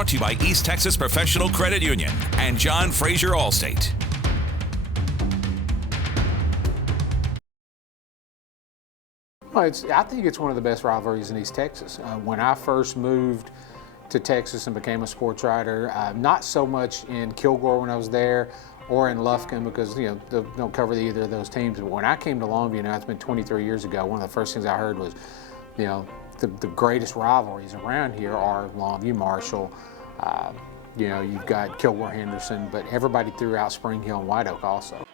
brought to you by East Texas Professional Credit Union and John Fraser Allstate. Well, I think it's one of the best rivalries in East Texas. When I first moved to Texas and became a sports writer, not so much in Kilgore when I was there or in Lufkin, because they don't cover either of those teams. But when I came to Longview, now it's been 23 years ago, one of the first things I heard was, the greatest rivalries around here are Longview Marshall. You've got Kilgore Henderson, but everybody throughout Spring Hill and White Oak also.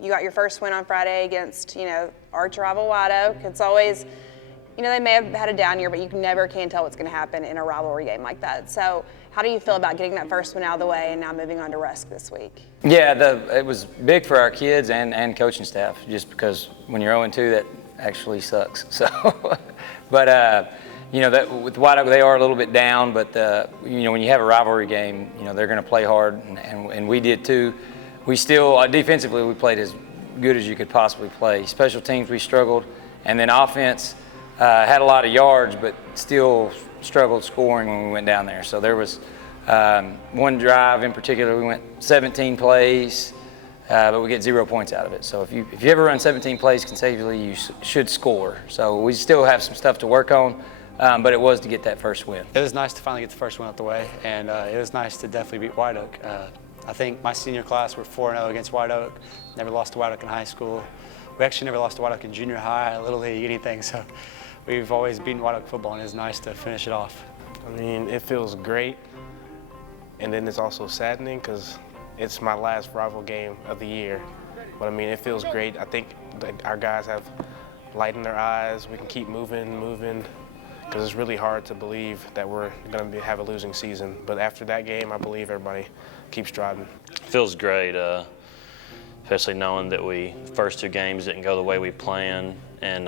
You got your first win on Friday against, arch rival White Oak. It's always, they may have had a down year, but you never can tell what's going to happen in a rivalry game like that. So how do you feel about getting that first one out of the way and now moving on to Rusk this week? Yeah, it was big for our kids and coaching staff, just because when you're 0-2, that actually sucks. So, but that with White Oak, they are a little bit down, but when you have a rivalry game, they're going to play hard, and we did too. We still, defensively, we played as good as you could possibly play. Special teams, we struggled. And then offense had a lot of yards, but still struggled scoring when we went down there. So there was one drive in particular, we went 17 plays, but we get 0 points out of it. So if you ever run 17 plays consecutively, you should score. So we still have some stuff to work on, but it was to get that first win. It was nice to finally get the first win out the way, and it was nice to definitely beat White Oak. I think my senior class were 4-0 against White Oak. Never lost to White Oak in high school. We actually never lost to White Oak in junior high, Little League, anything. So we've always beaten White Oak football, and it's nice to finish it off. I mean, it feels great, and then it's also saddening because it's my last rival game of the year. But I mean, it feels great. I think our guys have light in their eyes. We can keep moving, because it's really hard to believe that we're going to have a losing season. But after that game, I believe everybody keeps driving. Feels great, especially knowing that first two games didn't go the way we planned, and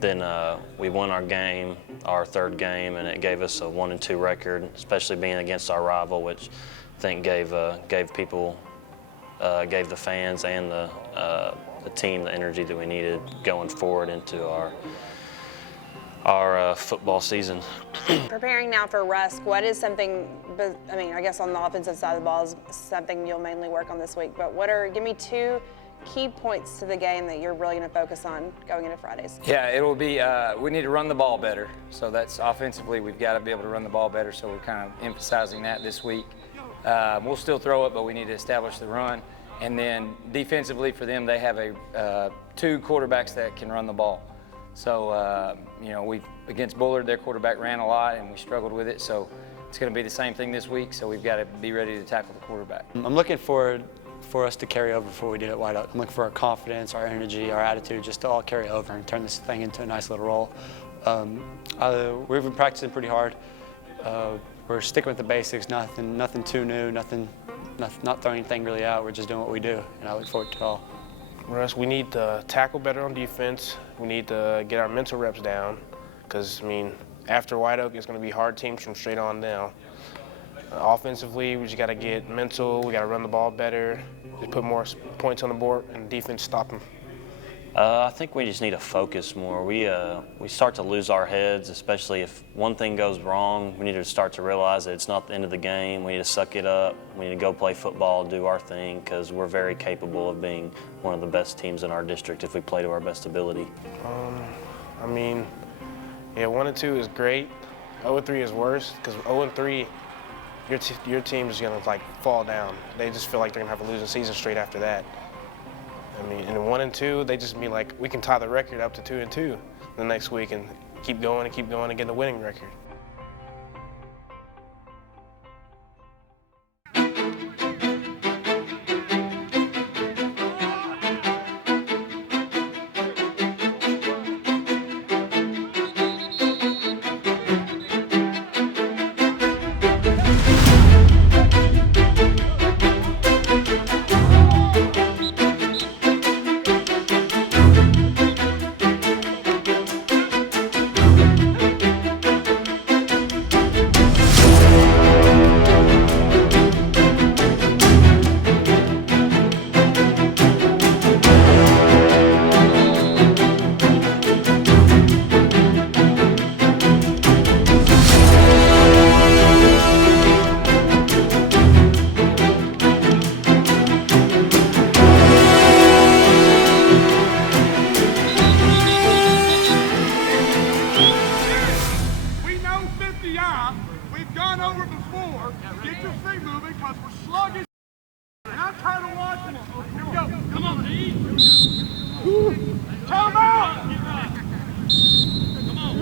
then we won our third game, and it gave us a 1-2 record, especially being against our rival, which I think gave people, gave the fans and the team the energy that we needed going forward into our football season. Preparing now for Rusk, what is something, I guess on the offensive side of the ball is something you'll mainly work on this week, but give me two key points to the game that you're really going to focus on going into Fridays? Yeah, it will be, we need to run the ball better. So that's offensively, we've got to be able to run the ball better. So we're kind of emphasizing that this week. We'll still throw it, but we need to establish the run. And then defensively for them, they have two quarterbacks that can run the ball. So, you know, against Bullard, their quarterback ran a lot and we struggled with it. So it's going to be the same thing this week. So we've got to be ready to tackle the quarterback. I'm looking forward for us to carry over for what we did at White Oak. I'm looking for our confidence, our energy, our attitude, just to all carry over and turn this thing into a nice little roll. We've been practicing pretty hard. We're sticking with the basics, nothing too new, not throwing anything really out. We're just doing what we do, and I look forward to it all. Russ, we need to tackle better on defense. We need to get our mental reps down because, I mean, after White Oak, it's going to be hard teams from straight on down. Offensively, we just got to get mental. We got to run the ball better, just put more points on the board, and defense stop them. I think we just need to focus more. We start to lose our heads, especially if one thing goes wrong. We need to start to realize that it's not the end of the game. We need to suck it up. We need to go play football, do our thing, because we're very capable of being one of the best teams in our district if we play to our best ability. I mean, yeah, 1-2 is great. 0-3 is worse because 0-3, your team is gonna like fall down. They just feel like they're gonna have a losing season straight after that. I mean, in 1-2, they just be like, we can tie the record up to 2-2 the next week and keep going and get the winning record. We've gone over before. Get your feet moving because we're sluggish. And I'm trying to watch them. Here we go. Come on, Lee. Time out. Come on.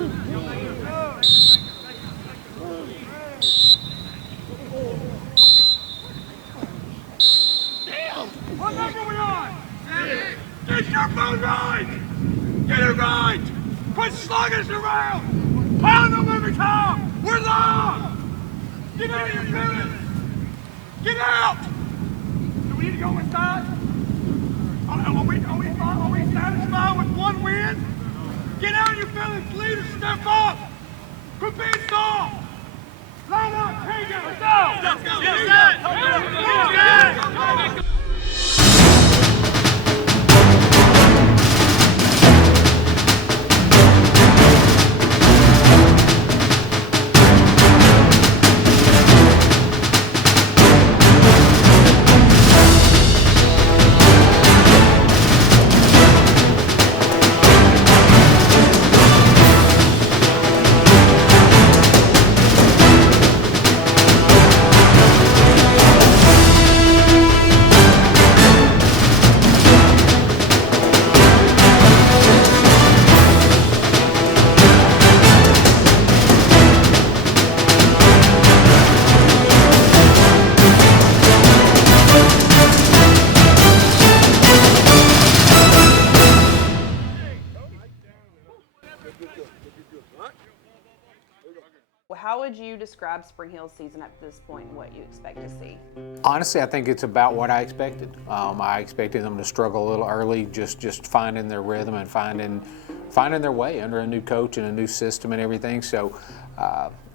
Damn. What number are we on? 6. Get your phone right. Get it right. Quit slugging us around. Pound them every time. We're long! Get out of your feelings! Get out! Do we need to go inside? Are we satisfied with one win? Get out of your feelings, leaders, step up! Quit being soft! Line up, take it! Let's go! Let's go! Let's go! How would you describe Spring Hill's season up to this point and what you expect to see? Honestly, I think it's about what I expected. I expected them to struggle a little early, just finding their rhythm and finding their way under a new coach and a new system and everything. So,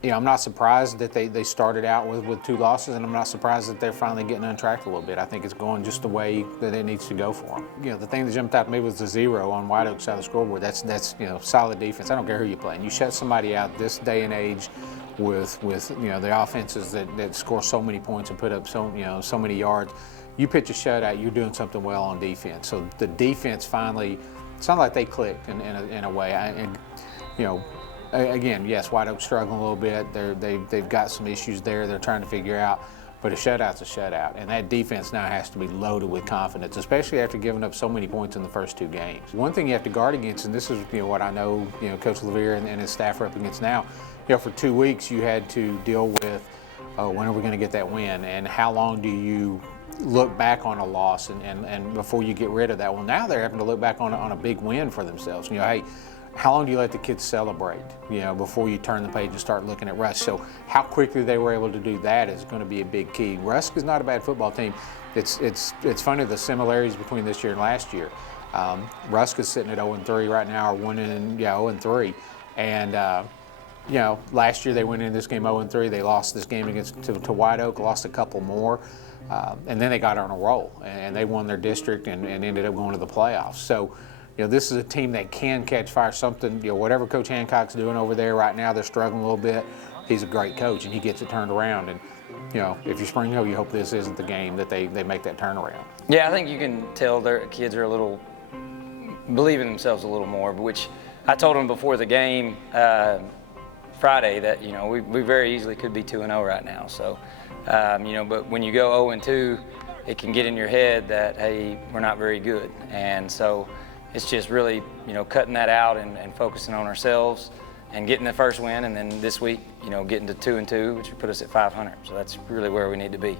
you know, I'm not surprised that they started out with 2 losses, and I'm not surprised that they're finally getting untracked a little bit. I think it's going just the way that it needs to go for them. You know, the thing that jumped out to me was the 0 on White Oak's side of the scoreboard. That's you know, solid defense. I don't care who you're playing. You shut somebody out this day and age with you know, the offenses that score so many points and put up so many yards. you pitch a shutout, you're doing something well on defense. So the defense finally, it sounded like they clicked in a way. Again, yes, White Oak's struggling a little bit. They've got some issues there they're trying to figure out. But a shutout's a shutout, and that defense now has to be loaded with confidence, especially after giving up so many points in the first 2 games. One thing you have to guard against, and this is what I know Coach Louvier and his staff are up against now. For 2 weeks you had to deal with when are we going to get that win, and how long do you look back on a loss and before you get rid of that. Well, now they're having to look back on a big win for themselves. Hey, how long do you let the kids celebrate, before you turn the page and start looking at Rusk? So how quickly they were able to do that is going to be a big key. Rusk is not a bad football team. It's funny the similarities between this year and last year. Rusk is sitting at 0-3 right now, or 0-3, and last year they went into this game 0-3. They lost this game to White Oak, lost a couple more, and then they got on a roll and they won their district and ended up going to the playoffs. So. This is a team that can catch fire. Something, whatever Coach Hancock's doing over there right now, they're struggling a little bit. He's a great coach, and he gets it turned around. And, if you're Spring Hill, you hope this isn't the game that they make that turnaround. Yeah, I think you can tell their kids are believe in themselves a little more, which I told them before the game Friday that, we very easily could be 2-0 right now. So, but when you go 0-2, it can get in your head that, hey, we're not very good. And so, it's just really, cutting that out and focusing on ourselves and getting the first win, and then this week, getting to 2-2, which would put us at 500. So that's really where we need to be.